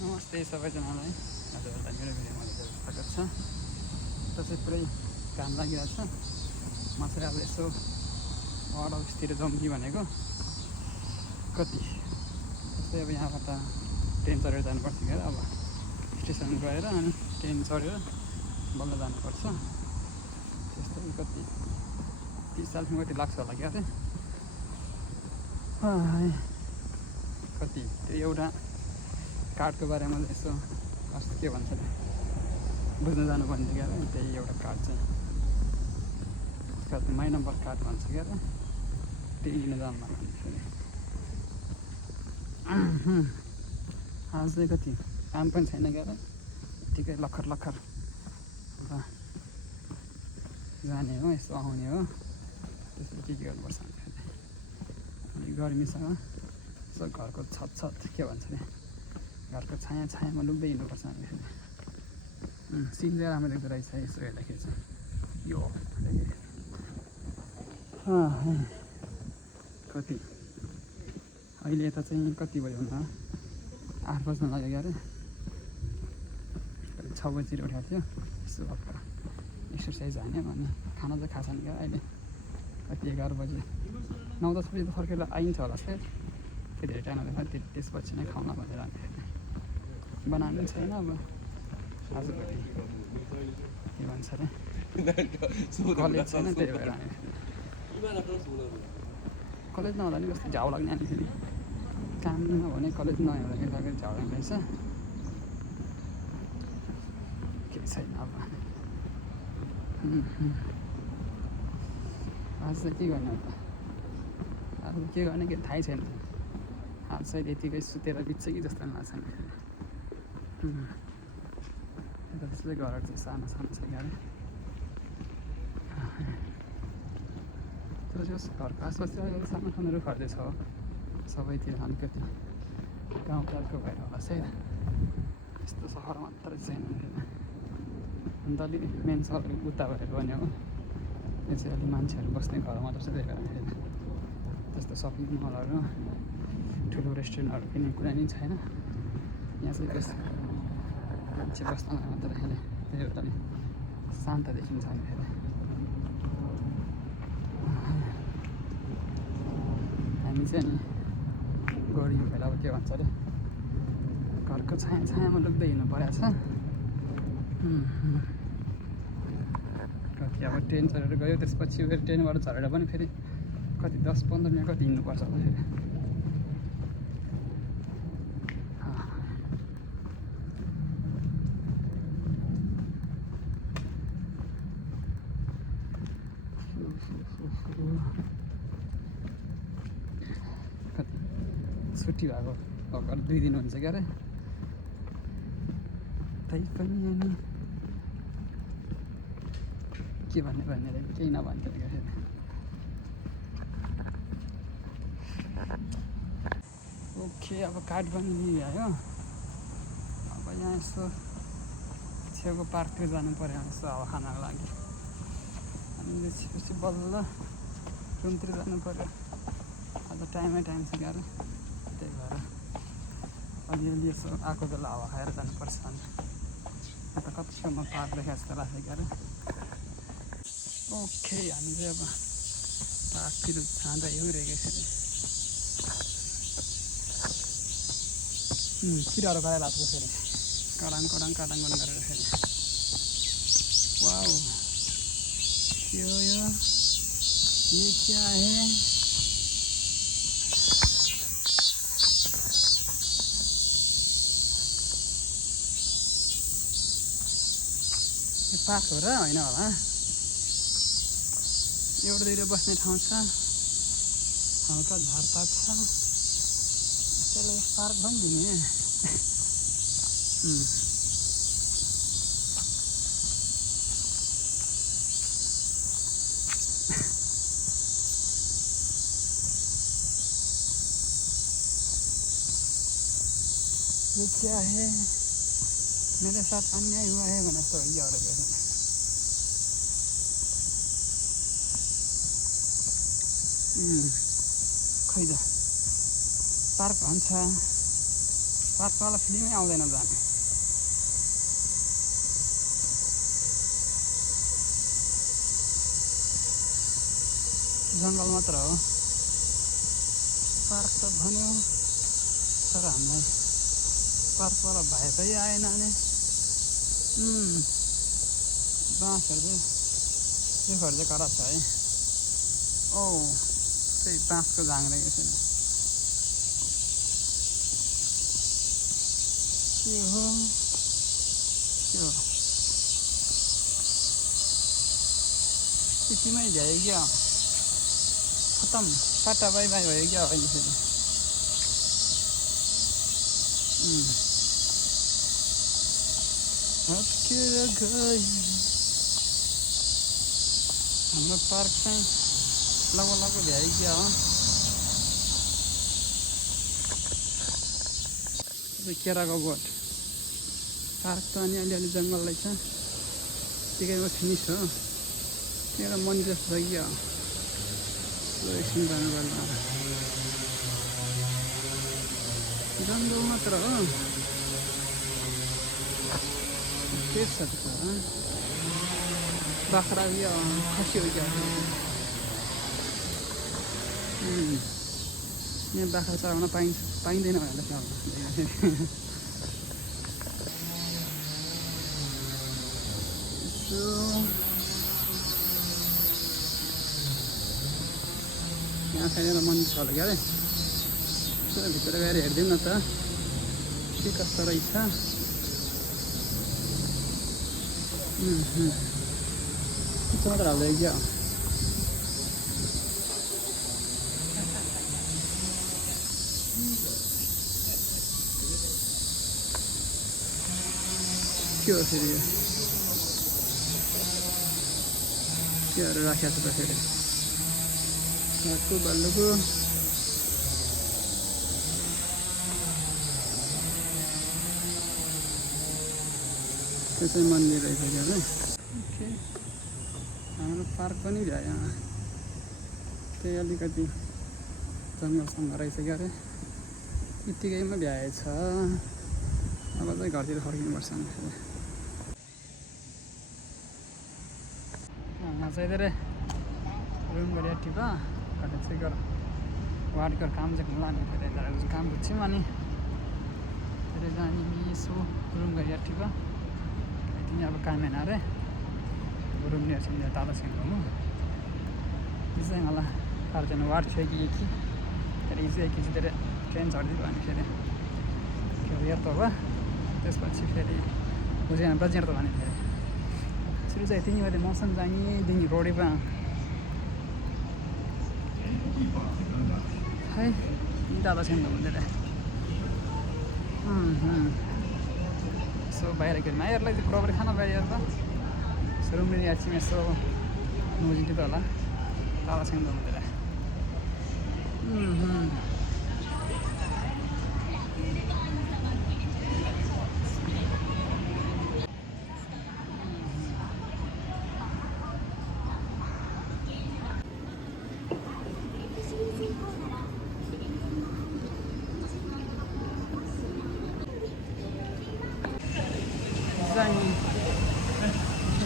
नमस्ते सबैजनालाई हजुरहरूलाई मेरो भिडियोमा स्वागत छ। त चाहिँ पुरै घाम लागिरहेको छ। म चाहिँ अब यसो आउट हाउसतिर जाउँ कि भनेको। कति जस्तै अब यहाँबाट ट्रेन चढेर जानुपर्छ क्या अब स्टेसन गएर अनि ट्रेन चढेर बल्ल जानुपर्छ। त्यस्तै कति 30 सालसम्म कति लाग्छ होला क्या कति त्यो एउटा कार्डको बारेमा यसो कस्तो के भन्छ बुझ्न जानुपर्ने क्या त्यही एउटा कार्ड चाहिँ माई नम्बर कार्ड भन्छ क्या त्यही लिन जानु फेरि आज चाहिँ कति काम पनि छैन क्या ठिकै लखर लखर जाने हो यसो आउने हो त्यसरी के गर्नुपर्छ अनि गर्मीसँग यसो घरको छत के भन्छ नि घरको छायामा लुक्दै हिँड्नुपर्छ हामी फेरि सिन चाहिँ राम्रो देख्दो रहेछ यसो हेर्दाखेरि चाहिँ यो कति अहिले यता चाहिँ कति भयो भन्दा 8 बज्न लाग्यो क्या अरे 6 बजीतिर उठाएको थियो यसो हल्का एक्सर्साइज हान्यो अनि खाना चाहिँ खाएको छैन क्या अहिले कति 11 बजी 9-10 बजी त फर्केर आइन्छ होला फेरि धेरै टाइम हुँदैन त्यसपछि नै खाउन भनेर बनाउनु छैन अब आजभोलि के भन्छ अरे कलेज छैन त्यही भएर कलेज नहुँदा नि कस्तो झाउ लाग्ने अनि फेरि काम नभने कलेज नहुँदाखेरि झाउ लाग्ने रहेछ केही छैन अब आज चाहिँ के गर्ने त आज के गर्ने के थाहै छैन आज चाहिँ यतिकै सुतेर बित्छ कि जस्तो लाग्छ नि त्यस्तै घरहरू चाहिँ सानो छ क्या तर चाहिँ घरको आसपास चाहिँ सानो सानो रुखहरू छ सबैतिर अलिकति गाउँघरको भएर होला चाहिँ यस्तो सहर मात्रै छैन अन्त अलिक मेन सहर उता भएर पनि हो यो चाहिँ अलिक मान्छेहरू बस्ने घर मात्र छ त्यही भएर त्यस्तो सपिङ मलहरू ठुलो रेस्टुरेन्टहरू पनि कुनै पनि छैन यहाँ चाहिँ बस मान्छे बस्न मात्र अहिले त्यही भएर अलिक शान्त देखिन्छ फेरि हामी चाहिँ अनि गऱ्यौँ फेरि अब के भन्छ अरे घरको छायामा लुक्दै हिँड्नु परेको छ कति अब ट्रेन चढेर गयो त्यसपछि फेरि ट्रेनबाट झरेर पनि फेरि कति 10-15 मिनट कति हिँड्नुपर्छ होला फेरि कति छुट्टी भएको घर 2 दिन हुन्छ क्या अरे तै पनि अनि के भन्ने केही नभन्थ्यो क्या फेरि ओके अब कार्ड पनि लिइहाल्यो अब यहाँ यसो छेउको पार्कतिर जानु पऱ्यो यसो हावा खानको लागि अनि त्यसपछि बल्ल रुमतिर जानु पऱ्यो आज टाइम छ क्या त्यही भएर अलिअलि यसो आएको बेला हावा खाएर जानुपर्छ अनि यता कतिसम्म पार्क देखाएको जस्तो लाग्छ क्या ओके हामी चाहिँ अब पार्कतिर जाँदा हेरिरहेको फेरि किराहरू गएर लाग्छ फेरि कडाङ गरेर फेरि वाउ यो क्या है यो पार्क हो र होइन होला एउटातिर बस्ने ठाउँ छ हल्का झारपात छ त्यसले पार्क पनि दिने ये क्या है मेरे साथ अन्याय हुआ है भने जस्तो यो खै त पार्क भन्छ पार्कवाला फिल्मै आउँदैन जाने जङ्गल मात्र हो पार्क त भन्यो तर हामीलाई पार्कवाला भएकै आएन भने बाँसहरू चाहिँ रुखहरू चाहिँ कडा छ है ओ त्यही बाँसको झाङ रहेको छैन के हो यतिमै भ्यायो क्या खतम टाटा बाई बाई भयो क्या अहिले फेरि हत्केर गई हाम्रो पार्क चाहिँ लगभग भ्याइ क्या हो केराको बोट पार्क त अनि अलिअलि जङ्गल रहेछ त्यहीमा फिनिस हो त्यहाँ मन्दिर जस्तो छ क्या एकछिन जानु पर्ला जङ्गल मात्र हो के छ बाख्रा उयो खसी हो क्या यहाँ बाख्रा चराउन पाइँदैन भनेर यसो यहाँ छैन मन्दिर छ होला क्या अरे भित्र गएर हेरिदिउँ न त के कस्तो रहेछ मात्र हाल्दै क्या के हो फेरि केहरू राखेको छ त फेरि भालुको त्यो चाहिँ मन्दिर रहेछ क्या ओके हाम्रो पार्क पनि भ्यायो त्यही अलिकति जङ्गलसँग रहेछ क्या अरे यत्तिकैमा भ्याएछ अब चाहिँ घरतिर फर्किनुपर्छ नि फेरि चाहिँ धेरै रुम गरेर टिपा घटे चाहिँ गर वार्डको काम चाहिँ खुल्ला नि फेरि काम बुझ्छौँ अनि फेरि जाने यसो रुम गरेर टिपा तिमी अब काम हेर्न अरे रुम लिएर चाहिँ तातो छैन हो यो चाहिँ मलाई अर्जेन्ट वार्ड थियो कि फेरि हिजो एकैछिन धेरै ट्रेन झरिदियो भने फेरि के अरे यता भयो त्यसपछि फेरि बुझेन बजेर त भने फेरि सुरु चाहिँ तिमी बजे मौसम जाने दिन रोडे पा है दादा छैन भन्दै यसो बाहिर के माइहरूलाई चाहिँ प्रपर खाना बाहिर त रुम लिने एकछिन यसो नजिकै त होला दादा छैन भन्दै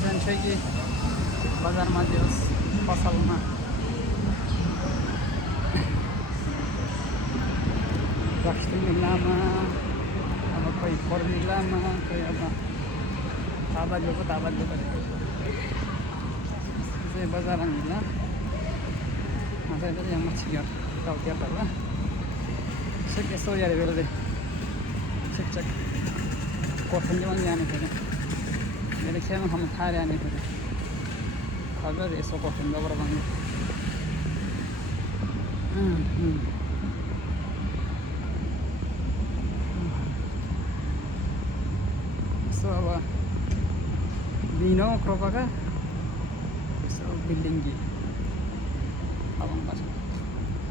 जान्छ कि बजारमा दियोस् पसलमा रक्सी मिलामा अब कोही फोर मिलामा कोही अब ताजा गएको गरेको चाहिँ बजार मिला चाहिँ यहाँ मच्छी टाउकिया पर्ला सिक यसो यार बेला ठिक ठिक कोठन्डी पनि जाने फेरि मेरो खेल्नु खानु खाएर जाने फेरि खबर यसो कोठन्डीबाट भन्ने यसो अब दिनो क्रोपाका यसो बिल्डिङ कि अब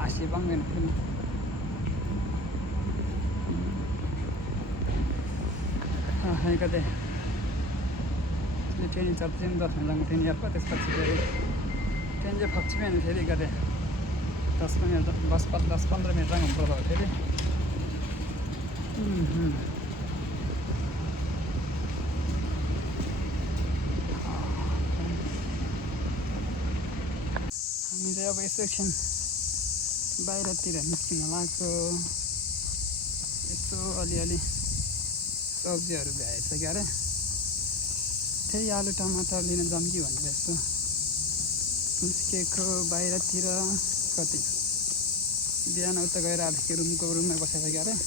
आसी पाउँदैन फेरि कतै ट्रेन चल्छ 10 मिनट ट्रेन यार्को त्यसपछि फेरि ट्रेन चाहिँ फक्छिमै अनि फेरि गरे 10 मिनट 10-15 मिनट जानु पर्छ फेरि हामी चाहिँ अब यसो एकछिन बाहिरतिर निस्किन लाग्यो। यसो अलिअलि सब्जीहरू भ्याएछ क्या अरे, त्यही आलु टमाटर लिन जाऊँ कि भनेर यसो निस्केको बाहिरतिर। कति बिहान उता गएर आधी रुममै बसेको क्या अरे,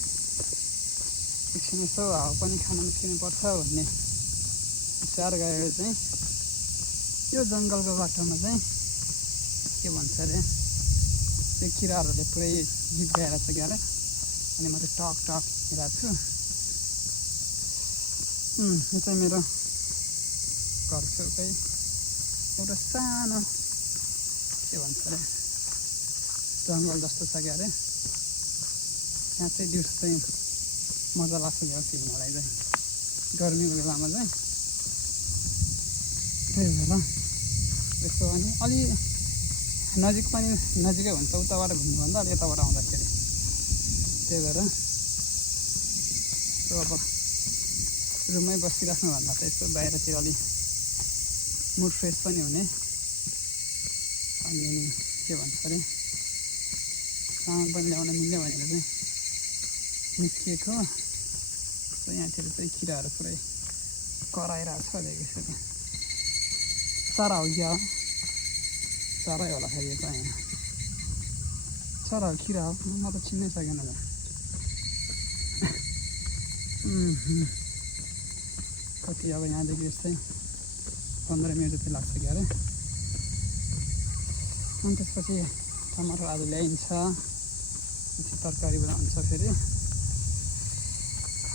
एकछिन यसो हावा पनि खान निस्किनु पर्छ भन्ने विचार गरेर चाहिँ यो जङ्गलको बाटोमा चाहिँ के भन्छ अरे, त्यो किराहरूले पुरै गीत गाइरहेको छ क्या अरे, अनि म चाहिँ टक टक हिँडिरहेको छु। यो चाहिँ मेरो घर छेउकै एउटा सानो के भन्छ अरे जङ्गल जस्तो छ क्या अरे। यहाँ चाहिँ दिउँसो चाहिँ मजा लाग्छ क्या हिँड्नलाई चाहिँ, गर्मीको बेलामा चाहिँ। त्यही भएर यसो अनि अलि नजिक पनि नजिकै हुन्छ उताबाट घुम्नुभन्दा अलि यताबाट आउँदाखेरि। त्यही भएर यसो अब रुममै बसिराख्नुभन्दा त यसो बाहिरतिर अलि मुड फ्रेस पनि हुने। अनि के भन्छ अरे सामान पनि ल्याउन मिल्ने भनेर चाहिँ निस्किएको। यहाँतिर चाहिँ किराहरू पुरै कराइरहेको छ देखिसक्यो। चरा हो क्या, चरै होला फेरि यो चाहिँ। चरा हो किरा हो, म त चिन्नै सकेन त। कति अब यहाँदेखि यस्तै 15 मिनट जति लाग्छ क्या अरे। अनि त्यसपछि टमाटर आज ल्याइन्छ, पछि तरकारी बनाउँछ फेरि।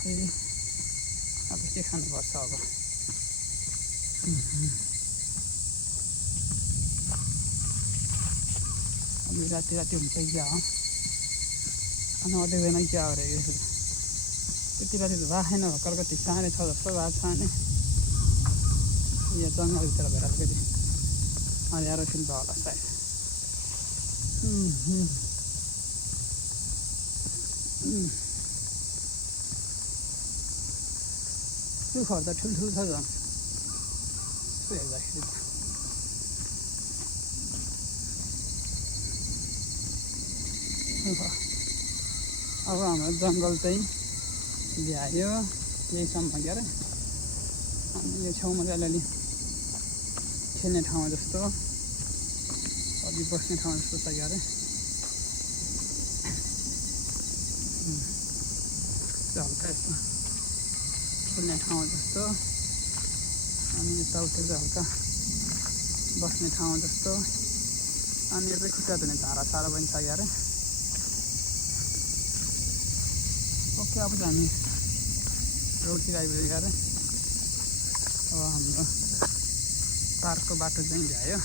अब के खानुपर्छ अब। अनि राति हुन्छ क्या हो, खानु अटेक्दैन क्या हो रे। यति राति त राखेन भर्खर, कति 6:30 जस्तो भएको छ नि। यहाँ जङ्गलभित्र भएर अलिकति अँध्यारो फिल भयो होला सायद। सुखहरू त ठुल्ठुलो छ झन् यसो हेर्दाखेरि त। अब हाम्रो जङ्गल चाहिँ भ्यायो यहीसम्म क्या अरे। अनि यो छेउमा चाहिँ अलिअलि खेल्ने ठाउँ जस्तो, अलि बस्ने ठाउँ जस्तो छ क्या अरे। हल्का यस्तो खेल्ने ठाउँ जस्तो, अनि यताउता चाहिँ हल्का बस्ने ठाउँ जस्तो। अनि यो चाहिँ खुट्टा धुने झाडा पनि छ क्या अरे। ओके, अब चाहिँ हामी रोडतिर आइपुग्यो क्या अरे। अब हाम्रो पार्कको बाटो चाहिँ भ्यायो,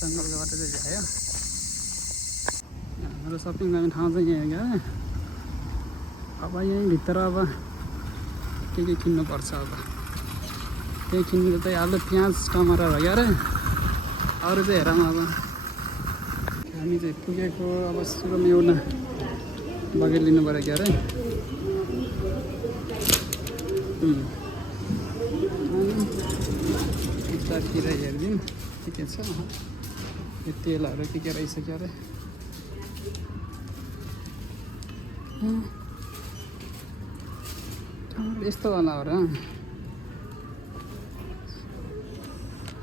जङ्गलको बाटो चाहिँ भ्यायो। हाम्रो सपिङ गर्ने ठाउँ चाहिँ यही हो क्या। अब यहीँभित्र अब के किन्नुपर्छ। अब त्यही किन्नु चाहिँ आलु प्याज टमाटर हो क्या अरे, अरू चाहिँ हेरौँ। अब हामी चाहिँ पुगेको, अब सुरुमा एउटा बकेट लिनु पऱ्यो क्या अरे। यतातिर हेरिदिउँ के छ, यो तेलहरू के रहेछ क्या अरे। यस्तो वाला हो र,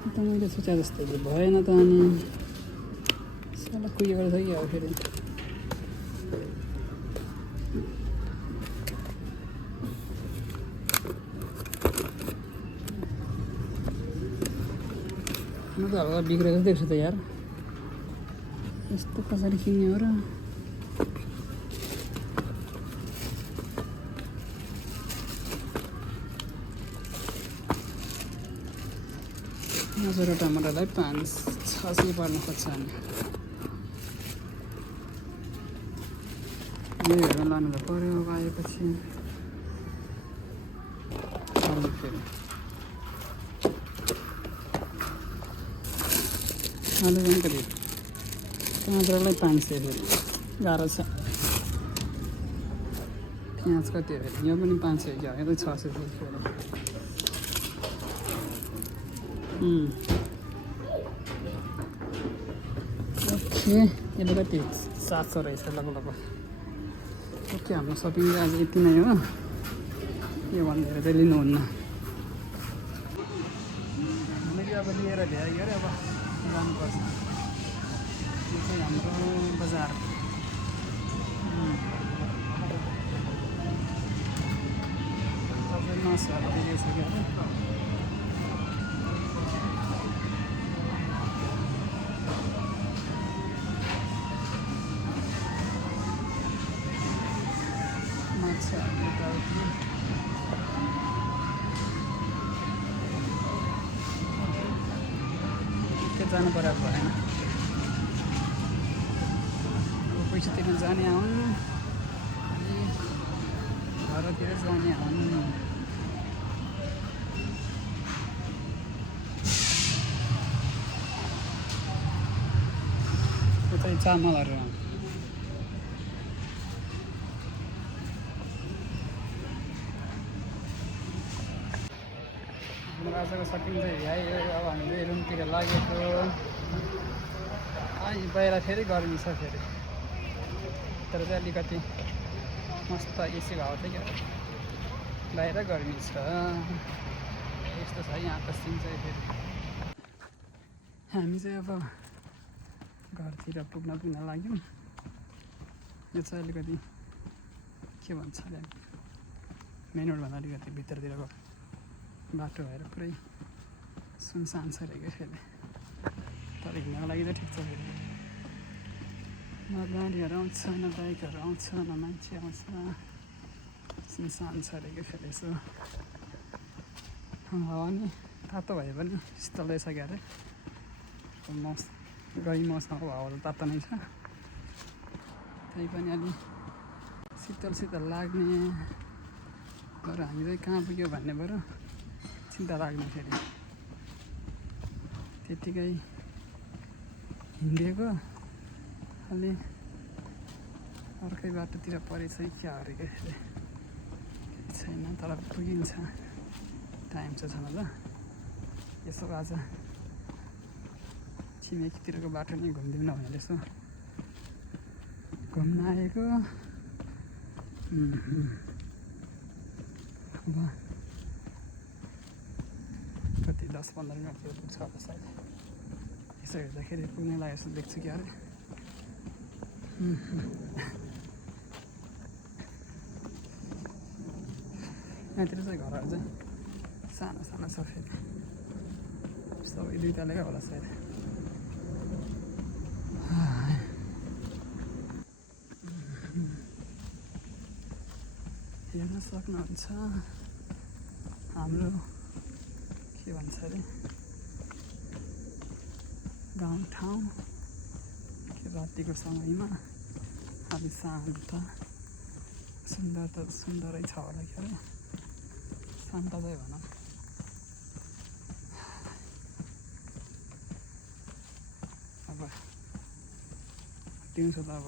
त मैले सोचे जस्तो भएन त। अनि साला कुहिएको छ कि अब फेरि म त हल्का बिग्रेको देख्छु त यार। यस्तो कसरी किन्ने हो र। हजुर टमाटरलाई 500-600 पर्न खोज्छ हामी। योहरू लानु त पऱ्यो। अब आएपछि फेरि आलु पनि कति टमाटरलाई 500 फेरि गाह्रो छ। प्याज कति हो यो पनि 500 क्या यो त 600 ओके यसले कति 700 रहेछ लगभग ओके हाम्रो सपिङ चाहिँ आज यति नै हो यो भन्दा धेरै चाहिँ लिनुहुन्न हामीले अब लिएर ल्यायो अरे अब जानुपर्छ यो चाहिँ हाम्रो बजार सबै मासुहरू देखिसक्यो अरे माछाहरू यताउति जानु पर्यो भएन अब पैसा तिर्न जाने आउन् अनि घरतिर जाने आउन् यो चाहिँ चामलहरू हाम्रो आजको सपिङ चाहिँ भ्यायो अब हामीले रुमतिर लागेको बाहिर फेरि गर्मी छ फेरि तर चाहिँ अलिकति मस्त एसी भएको थियो क्या बाहिर गर्मी छ यस्तो छ यहाँको सिन चाहिँ फेरि हामी चाहिँ अब घरतिर पुग्न लाग्यौँ यो चाहिँ अलिकति के भन्छ अरे मेन रोडभन्दा अलिकति भित्रतिरको बाटो भएर पुरै सुनसान छ अरे क्या फेरि तर हिँड्नको लागि चाहिँ ठिक छ फेरि न गाडीहरू आउँछ न बाइकहरू आउँछ न मान्छे आउँछ सुनसान छ अरे क्या फेरि यसो हावा नि तातो भए पनि शीतल रहेछ क्या अरे गरी मौसमको हावा त तातो नै छ त्यही पनि अलि शीतल शीतल लाग्ने बरु हामी चाहिँ कहाँ पुग्यो भन्ने बरु चिन्ता लाग्ने फेरि त्यत्तिकै हिँडेको अलि अर्कै बाटोतिर परेछ क्या अरे क्या फेरि केही छैन तर पुगिन्छ टाइम छ ल यसो आज छिमेकीतिरको बाटो नै घुमिदिउँ न भनेर यसो घुम्न आएको अब कति 10-15 मिनटतिर पुग्छ होला सायद यसो हेर्दाखेरि पुग्ने लाग्यो जस्तो देख्छु क्या अरे यहाँतिर चाहिँ घरहरू चाहिँ सानो सानो छ फेरि सबै 2 तलेकै होला सायद हेर्न सक्नुहुन्छ हाम्रो के भन्छ अरे गाउँठाउँ के रातिको समयमा अलि शान्त सुन्दरै छ होला के अरे शान्त चाहिँ भनौँ अब दिउँसो त अब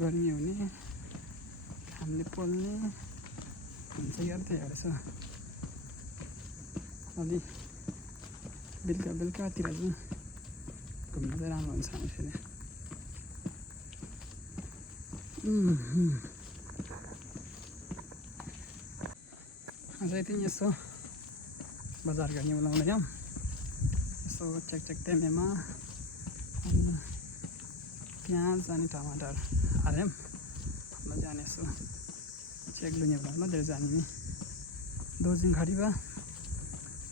गर्मी हुने हामीले पोल्ने हुन्छ यार त्यही भएर छ अलि बेलुकातिर चाहिँ घुम्न चाहिँ राम्रो हुन्छ हामी फेरि अझ यति यसो बजार गर्ने बोलाउँदै जाउँ यसो चेक टेमेमा अनि प्याज अनि टमाटर हाल्यौँ जाने यसो चेक लुने बोलाउँदा धेरै जाने नि 2 दिन खरीबा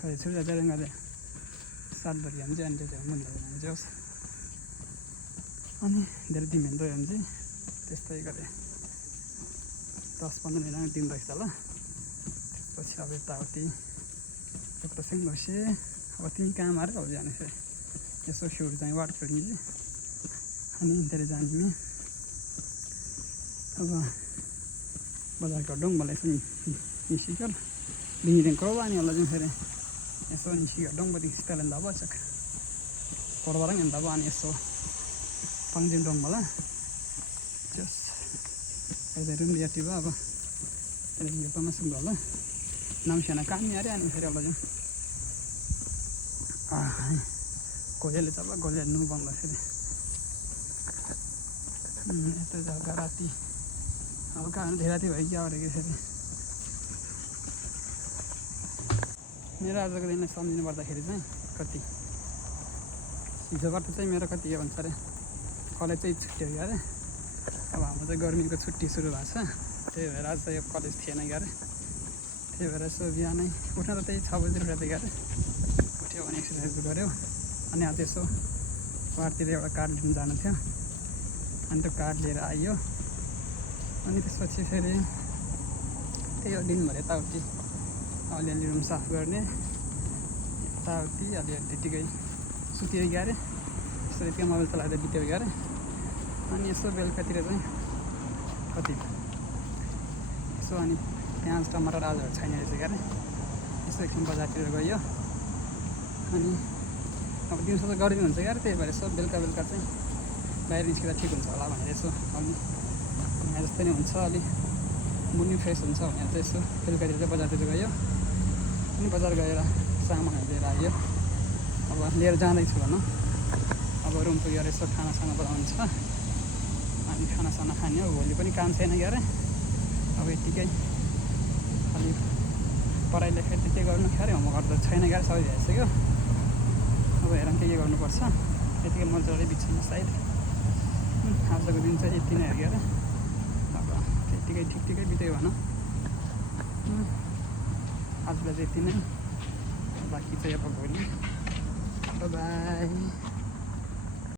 कहीं छुट्टा जाएंगे 7 बजे हम जाने थे मुंडा जाओस् अनि धेरै दिन हिँड्दै हो भने चाहिँ त्यस्तै गरे 10-15 मिनट दिन रहेछ ल त्यसपछि अब यताउति एकैछिन बसेँ अब तिमी कामहरू अब जाने फेरि यसो सुरु चाहिँ वाट फेर्ने अनि धेरै जाने अब बजारको डोङमालाई यसो निस्कियो लिङदेखिको बानी होला चाहिँ फेरि यसो निस्कियो डोङबदेखि सिधै हिँड्दा भयो चक कोडबाट पनि हिँड्दा भयो अनि यसो पाङजिङ डोङमाला जस साथीहरू पनि रियाक्टिभ भयो अब त्यहाँदेखि यो कमासुङ होला नाम्सियाना काट्ने अरे अनि फेरि अब जाउँ गोलेले त अब गोले नु बङ्ला फेरि यस्तो जग्गा राति हल्का धेरै राति भइगयो अरे फेरि मेरो आजको दिन सम्झिनु पर्दाखेरि चाहिँ कति हिजोबाट चाहिँ मेरो कति भन्छ अरे कलेज चाहिँ छुट्टी हो अरे अब हाम्रो चाहिँ गर्मीको छुट्टी सुरु भएको छ त्यही भएर आज चाहिँ यो कलेज थिएन अरे त्यही भएर यसो बिहानै उठ्न त त्यही 6 बजीतिर उठेको अरे उठ्यो भने एक्सर्साइज गऱ्यो अनि आज यसो पाहाडतिर एउटा कार्ड लिनु जानु थियो अनि त्यो कार्ड लिएर आइयो अनि त्यसपछि फेरि त्यही हो दिनभरि यताउति अलिअलि रुम साफ गर्ने यताउति अलिअलि त्यतिकै सुत्यो गएर यसो यतिकै मोबाइल चलाएर बित्यो गएर अनि यसो बेलुकातिर चाहिँ कति यसो अनि प्याज टमाटर आलुहरू छैन रहेछ गएर यसो एकछिन बजारतिर गयो अनि अब दिउँसो त गर्मी हुन्छ यार त्यही भएर यसो बेलुका चाहिँ बाहिर निस्किँदा ठिक हुन्छ होला भनेर यसो अलि यहाँ जस्तै नै हुन्छ अलि मुड नि फ्रेस हुन्छ भनेर चाहिँ यसो बेलुकातिर चाहिँ बजारतिर गयो अनि बजार गएर सामानहरू लिएर आयो अब लिएर जाँदैछु भनौँ अब रुम पुगेर यसो खानासाना बनाउनु छ अनि खानासाना खाने हो भोलि पनि काम छैन गएर अब यत्तिकै अलि पढाइ लेखाइ त्यति गर्नु ख्यारे होमवर्कहरू त छैन गएर सबै भइसक्यो अब हेरौँ के गर्नुपर्छ यतिकै मजाले बित्छौँ सायद आजको दिन चाहिँ यति नै हेरेर अब त्यतिकै ठिकै बित्यो भनौँ आजलाई चाहिँ यति नै बाँकी चाहिँ अब भोलि बाई